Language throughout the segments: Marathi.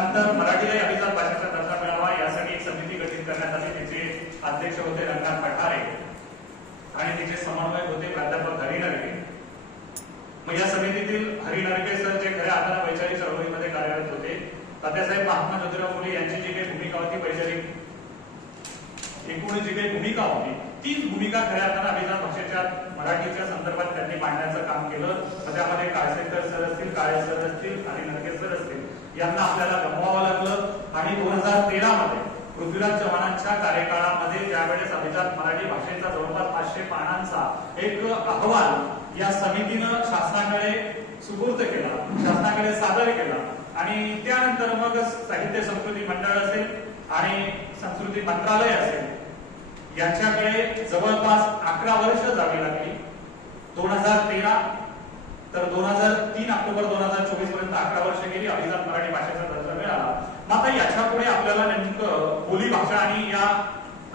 त्यानंतर मराठीलाही अभिजात भाषेचा दर्जा मिळावा यासाठी एक समिती गठीत करण्यात आली तिचे अध्यक्ष होते रंगनाथ पठारे आणि तिचे समन्वयक होते प्राध्यापक हरी नरके. मग या समितीतील हरी नरके सर जे खऱ्या अर्थानं वैचारिक चळवळीमध्ये कार्यरत होते तात्यासाहेब महात्मा ज्योतिराव फुले यांची जी काही भूमिका होती वैचारिक एकूण जी काही भूमिका होती तीच भूमिका खऱ्या अर्थानं अभिजात भाषेच्या मराठीच्या संदर्भात त्यांनी मांडण्याचं काम केलं. त्यामध्ये काळसेकर सर असतील काळे सर असतील आणि नरके सर असतील यांना आपल्याला गमवावं लागलं. आणि दोन हजार तेरा मध्ये पृथ्वीराज चव्हाणांच्या कार्यकाळामध्ये त्यावेळेस अभिजात मराठी भाषेचा जवळपास पाचशे पानांचा एक अहवाल या समितीनं शासनाकडे सुपूर्द केला शासनाकडे सादर केला. आणि त्यानंतर मग साहित्य संस्कृती मंडळ असेल आणि संस्कृती मंत्रालय असेल यांच्याकडे जवळपास अकरा वर्ष जावी लागली. दोन हजार तेरा तर दोन हजार तीन ऑक्टोबर दोन हजार चोवीसपर्यंत अकरा वर्ष गेली. अभिजात मराठी भाषेचा दर्जा मिळाला. मात्र याच्यापुढे आपल्याला नेमकं बोली भाषा आणि या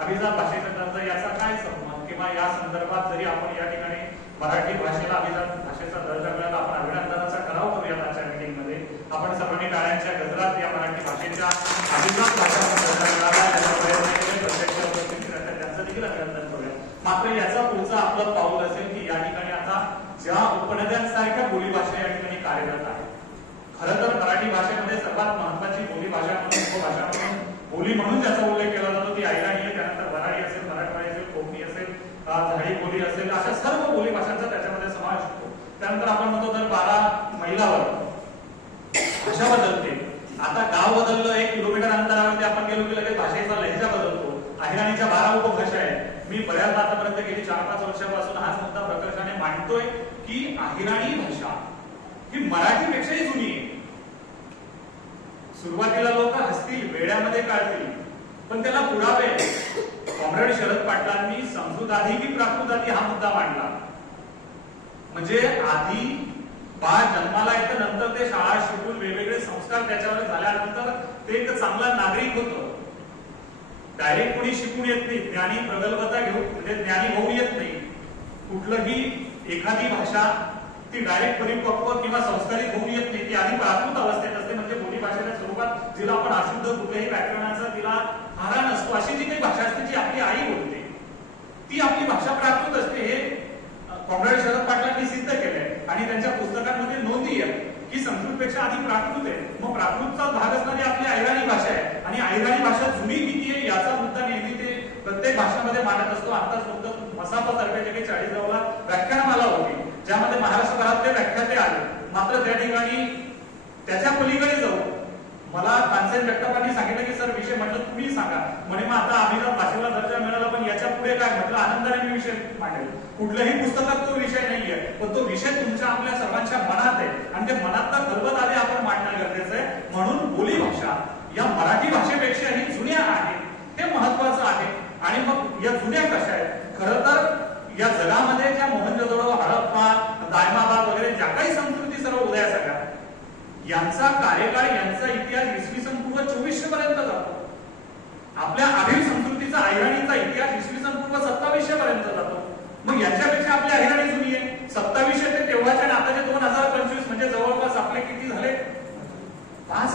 अभिजात भाषेचा दर्जा याचा काय संबंध किंवा या संदर्भात जरी आपण या ठिकाणी मराठी भाषेला अभिजात भाषेचा दर्जा मिळाला आपण अभिनंदनाचा कराव करूयात आजच्या मीटिंगमध्ये आपण सर्वांनी टाळ्यांच्या गजरात या मराठी भाषेच्या अभिजात भाषेचा दर्जा मिळाला. याचा प्रयत्न केले. प्रत्यक्ष उपस्थित त्यांचं देखील अभिनंदन करूया मात्र याचा पुढचं आपलं पाऊल असेल ज्या उपनद्यांसारख्या बोली भाषा या ठिकाणी कार्यरत आहे खरं तर मराठी भाषेमध्ये सर्वात महत्वाची बोली भाषा म्हणून उपभाषा म्हणून बोली म्हणून ज्याचा उल्लेख केला जातो ती ऐराणी आहे. त्यानंतर वराडी असेल मराठवाडी असेल कोकणी असेल झाडी बोली असेल अशा सर्व बोली भाषांचा त्याच्यामध्ये समावेश होतो. त्यानंतर आपण म्हणतो तर बारा मैलावर. भाषा बदलते. आता गाव बदललं एक किलोमीटर अंतरावरती आपण गेलो की लगेच भाषेचा लहजा बदलतो. अहिराणीच्या बारा उपभाषा आहे मी बऱ्याच आतापर्यंत गेली चार पाच वर्षापासून हाच मुद्दा प्रकर्षाने मांडतोय. की अहिराणी भाषा. ही मराठीपेक्षाही जुनी आहे. सुरुवातीला लोक हसतील वेड्यामध्ये काढतील पण त्याला पुरावे कॉम्रेड शरद पाटलांनी समजूत आधी की प्राकृत आधी हा मुद्दा मांडला. म्हणजे आधी बाळ जन्माला येतं नंतर ते शाळा शिकून वेगवेगळे संस्कार त्याच्यावर झाल्यानंतर ते एक चांगला नागरिक होतं. डायरेक्ट कोणी शिकून येत नाही ज्ञानी प्रगल्भता घेऊन म्हणजे ज्ञानी होऊ येत नाही. कुठलंही एखादी भाषा ती डायरेक्ट परिपक्व किंवा संस्कारित होऊ येत नाही ती आधी प्राथमिक अवस्थेत असते म्हणजे बोली भाषेच्या स्वरूपात जिला आपण अशुद्ध कुठल्याही व्याकरणाचा तिला हारा नसतो अशी जी काही भाषा असते जी आपली आई बोलते ती आपली भाषा प्राकृत असते हे कॉम्रेड शरद पाटलांनी सिद्ध केलंय. आणि त्यांच्या पुस्तकांमध्ये नोंदी आहे की संस्कृतपेक्षा आधी प्राकृत आहे. मग प्राकृतचा भाग असणारी आपली ऐराणी भाषा आहे. आणि ऐराणी भाषा जुनी किती आहे मानत असतो. आता फक्त मसापा तर्फे जे काही चाळीसगावला व्याख्यानमाला होती ज्यामध्ये महाराष्ट्रभरातले व्याख्याते आले. मात्र त्या ठिकाणी त्याच्या पलीकडे जाऊ मला तानसेन जगतापांनी सांगितलं की सर विषय म्हटलं तुम्ही सांगा. म्हणे मग आता आम्ही भाषेला दर्जा मिळाला पण याच्यापुढे काय? म्हटलं आनंदाने मी विषय मांडेल. कुठल्याही पुस्तकात तो विषय नाहीये पण तो विषय तुमच्या आपल्या सर्वांच्या मनात आहे. आणि ते मनातला खलबत आधी आपण मांडणं गरजेचं आहे. म्हणून बोली भाषा या मराठी भाषेपेक्षा ही जुन्या आहेत हे महत्वाचं आणि मग या जुन्या कशा आहेत? खरं तर या जगामध्ये ज्या मोहनजोदडो हडप्पा दायमाबाद वगैरे ज्या काही संस्कृती सर्व उदयास आल्या यांचा कार्यकाळ यांचा इतिहास इसवी सन पूर्व चोवीसशे पर्यंत जातो. आपल्या आधी संस्कृतीचा अहिराणीचा इतिहास इसवी सन पूर्व सत्तावीसशे पर्यंत जातो. मग याच्यापेक्षा आपली अहिराणी जुनी आहे. सत्तावीसशे ते तेव्हाच्या आणि आताचे दोन हजार पंचवीस म्हणजे जवळपास आपले किती झाले? पाच